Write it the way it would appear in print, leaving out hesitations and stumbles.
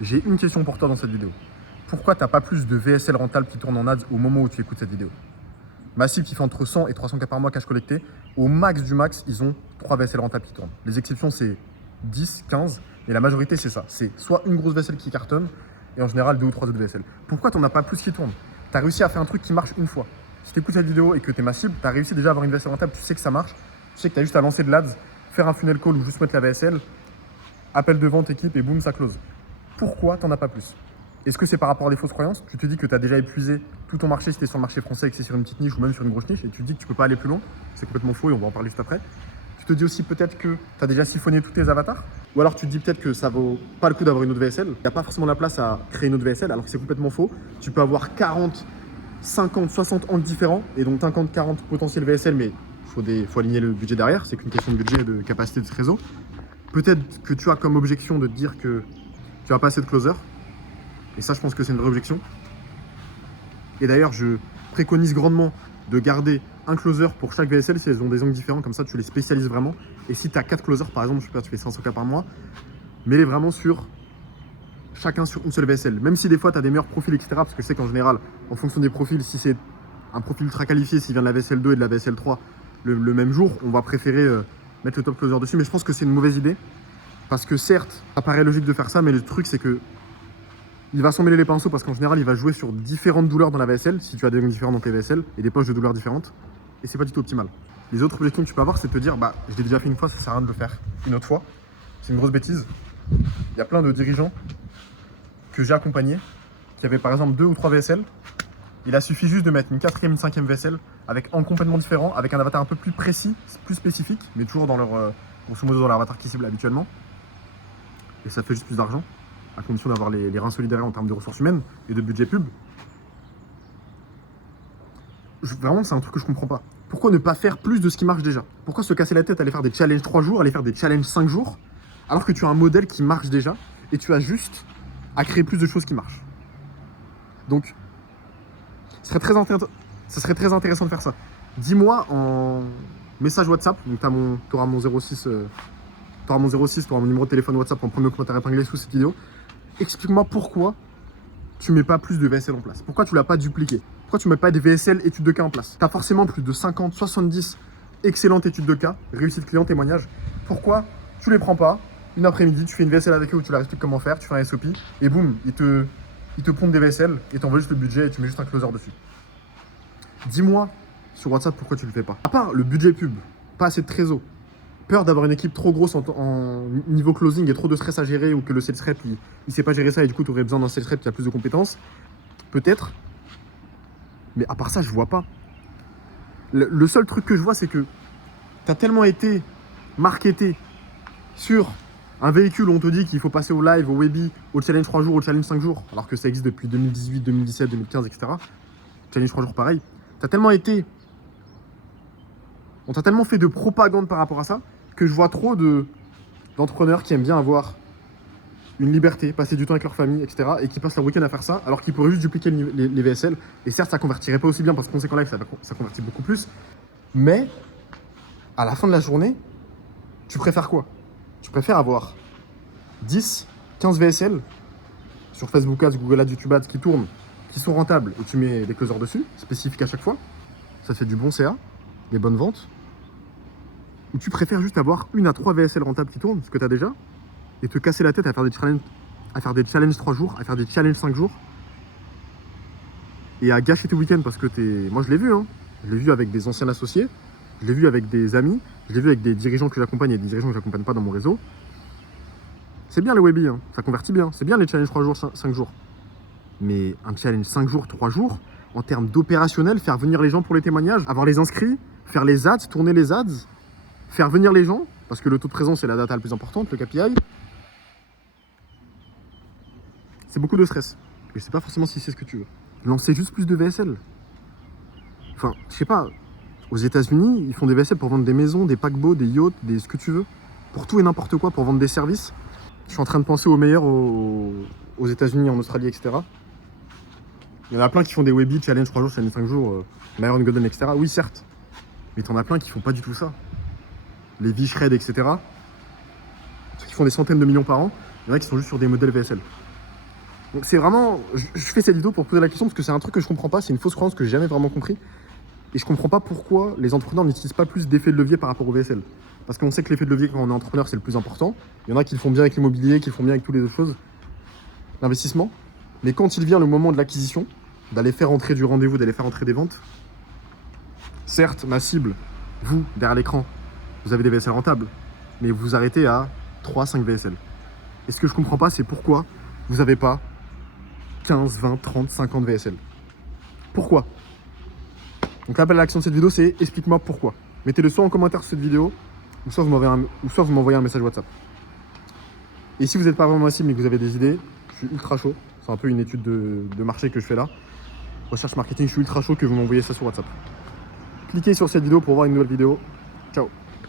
J'ai une question pour toi dans cette vidéo. Pourquoi t'as pas plus de VSL rentables qui tournent en ads au moment où tu écoutes cette vidéo? Ma cible qui fait entre 100 et 300 cas par mois cash collecté, au max du max, ils ont 3 VSL rentables qui tournent. Les exceptions, c'est 10, 15, mais la majorité, c'est ça. C'est soit une grosse VSL qui cartonne, et en général, 2 ou 3 autres VSL. Pourquoi t'en as pas plus qui tournent? T'as réussi à faire un truc qui marche une fois. Si t'écoutes cette vidéo et que t'es ma cible, t'as réussi déjà à avoir une VSL rentable, tu sais que ça marche, tu sais que t'as juste à lancer de l'ads, faire un funnel call ou juste mettre la VSL, appel de vente, équipe, et boum, ça close. Pourquoi t'en as pas plus? Est-ce que c'est par rapport à des fausses croyances? Tu te dis que tu as déjà épuisé tout ton marché si tu es sur le marché français et que c'est sur une petite niche ou même sur une grosse niche et tu te dis que tu peux pas aller plus loin. C'est complètement faux et on va en parler juste après. Tu te dis aussi peut-être que tu as déjà siphonné tous tes avatars. Ou alors tu te dis peut-être que ça vaut pas le coup d'avoir une autre VSL. Il n'y a pas forcément la place à créer une autre VSL alors que c'est complètement faux. Tu peux avoir 40, 50, 60 angles différents et donc 50, 40 potentiels VSL, mais il faut aligner le budget derrière. C'est qu'une question de budget et de capacité de ce réseau. Peut-être que tu as comme objection de te dire que tu n'as pas assez de closer. Et ça, je pense que c'est une vraie objection. Et d'ailleurs, je préconise grandement de garder un closer pour chaque VSL si elles ont des angles différents. Comme ça, tu les spécialises vraiment. Et si tu as 4 closers, par exemple, je sais pas, tu fais 500 cas par mois, mets-les vraiment sur chacun sur une seule VSL. Même si des fois, tu as des meilleurs profils, etc. Parce que c'est qu'en général, en fonction des profils, si c'est un profil ultra qualifié, s'il vient de la VSL 2 et de la VSL 3 le même jour, on va préférer mettre le top closer dessus. Mais je pense que c'est une mauvaise idée. Parce que certes, ça paraît logique de faire ça, mais le truc, c'est que il va s'en mêler les pinceaux parce qu'en général, il va jouer sur différentes douleurs dans la VSL, si tu as des angles différents dans tes VSL et des poches de douleurs différentes. Et c'est pas du tout optimal. Les autres objections que tu peux avoir, c'est de te dire, bah, je l'ai déjà fait une fois, ça sert à rien de le faire une autre fois. C'est une grosse bêtise. Il y a plein de dirigeants que j'ai accompagnés qui avaient par exemple 2 ou 3 VSL. Il a suffi juste de mettre une 4e, une 5e VSL avec angles complètement différents, avec un avatar un peu plus précis, plus spécifique, mais toujours dans leur, grosso modo dans leur avatar qui cible habituellement. Et ça fait juste plus d'argent, à condition d'avoir les reins solidaires en termes de ressources humaines et de budget pub. Vraiment, c'est un truc que je comprends pas. Pourquoi ne pas faire plus de ce qui marche déjà? Pourquoi se casser la tête à aller faire des challenges 3 jours, aller faire des challenges 5 jours, alors que tu as un modèle qui marche déjà et tu as juste à créer plus de choses qui marchent? Donc, ça serait très intéressant de faire ça. Dis-moi en message WhatsApp, donc tu auras mon 06, tu auras mon numéro de téléphone WhatsApp en premier commentaire épinglé sous cette vidéo. Explique-moi pourquoi tu mets pas plus de VSL en place. Pourquoi tu l'as pas dupliqué? Pourquoi tu mets pas des VSL études de cas en place? Tu as forcément plus de 50, 70 excellentes études de cas, réussite client, témoignage. Pourquoi tu les prends pas? Une après-midi, tu fais une VSL avec eux où tu leur expliques comment faire, tu fais un SOP et boum, ils te pondent des VSL et t'envoies juste le budget et tu mets juste un closer dessus. Dis-moi sur WhatsApp pourquoi tu le fais pas. À part le budget pub, pas assez de trésor, peur d'avoir une équipe trop grosse en niveau closing et trop de stress à gérer ou que le sales rep il sait pas gérer ça et du coup tu aurais besoin d'un sales rep qui a plus de compétences, peut-être. Mais à part ça, je vois pas. Le seul truc que je vois, c'est que tu as tellement été marketé sur un véhicule où on te dit qu'il faut passer au live, au webi, au challenge 3 jours, au challenge 5 jours, alors que ça existe depuis 2018, 2017, 2015, etc. Challenge 3 jours, pareil. On t'a tellement fait de propagande par rapport à ça que je vois trop d'entrepreneurs qui aiment bien avoir une liberté, passer du temps avec leur famille, etc. et qui passent leur week-end à faire ça alors qu'ils pourraient juste dupliquer les VSL. Et certes, ça convertirait pas aussi bien parce qu'on sait qu'en live, ça convertit beaucoup plus. Mais à la fin de la journée, tu préfères quoi? Tu préfères avoir 10, 15 VSL sur Facebook Ads, Google Ads, YouTube Ads qui tournent, qui sont rentables et tu mets des closers dessus, spécifiques à chaque fois. Ça fait du bon CA, des bonnes ventes. Ou tu préfères juste avoir 1 à 3 VSL rentables qui tournent, ce que tu as déjà, et te casser la tête à faire des challenges 3 jours, à faire des challenges 5 jours, et à gâcher tes week-ends parce que moi je l'ai vu, hein. Je l'ai vu avec des anciens associés, je l'ai vu avec des amis, je l'ai vu avec des dirigeants que j'accompagne et des dirigeants que j'accompagne pas dans mon réseau. C'est bien le webi, hein. Ça convertit bien, c'est bien les challenges 3 jours, 5 jours. Mais un challenge 5 jours, 3 jours, en termes d'opérationnel, faire venir les gens pour les témoignages, avoir les inscrits, faire les ads, tourner les ads, faire venir les gens, parce que le taux de présence c'est la data la plus importante, le KPI. C'est beaucoup de stress. Et je sais pas forcément si c'est ce que tu veux. Lancer juste plus de VSL. Enfin, je sais pas. Aux États-Unis, ils font des VSL pour vendre des maisons, des paquebots, des yachts, ce que tu veux. Pour tout et n'importe quoi, pour vendre des services. Je suis en train de penser aux meilleurs aux États-Unis, en Australie, etc. Il y en a plein qui font des webby, challenge 3 jours, challenge 5 jours, Myron Golden, etc. Oui, certes. Mais t'en as plein qui font pas du tout ça. Les V-Shred, etc. Ceux qui font des centaines de millions par an, il y en a qui sont juste sur des modèles VSL. Donc c'est vraiment, je fais cette vidéo pour poser la question parce que c'est un truc que je comprends pas, c'est une fausse croyance que j'ai jamais vraiment compris. Et je comprends pas pourquoi les entrepreneurs n'utilisent pas plus d'effet de levier par rapport au VSL. Parce qu'on sait que l'effet de levier quand on est entrepreneur c'est le plus important. Il y en a qui le font bien avec l'immobilier, qui le font bien avec toutes les autres choses, l'investissement. Mais quand il vient le moment de l'acquisition, d'aller faire entrer du rendez-vous, d'aller faire entrer des ventes, certes ma cible, vous derrière l'écran, vous avez des VSL rentables, mais vous arrêtez à 3-5 VSL. Et ce que je comprends pas c'est pourquoi vous n'avez pas 15, 20, 30, 50 VSL. Pourquoi? Donc l'appel à l'action de cette vidéo, c'est explique-moi pourquoi. Mettez-le soit en commentaire sur cette vidéo, ou soit vous m'envoyez un message WhatsApp. Et si vous n'êtes pas vraiment ma cible mais que vous avez des idées, je suis ultra chaud. C'est un peu une étude de marché que je fais là. Recherche marketing, je suis ultra chaud que vous m'envoyez ça sur WhatsApp. Cliquez sur cette vidéo pour voir une nouvelle vidéo. Ciao.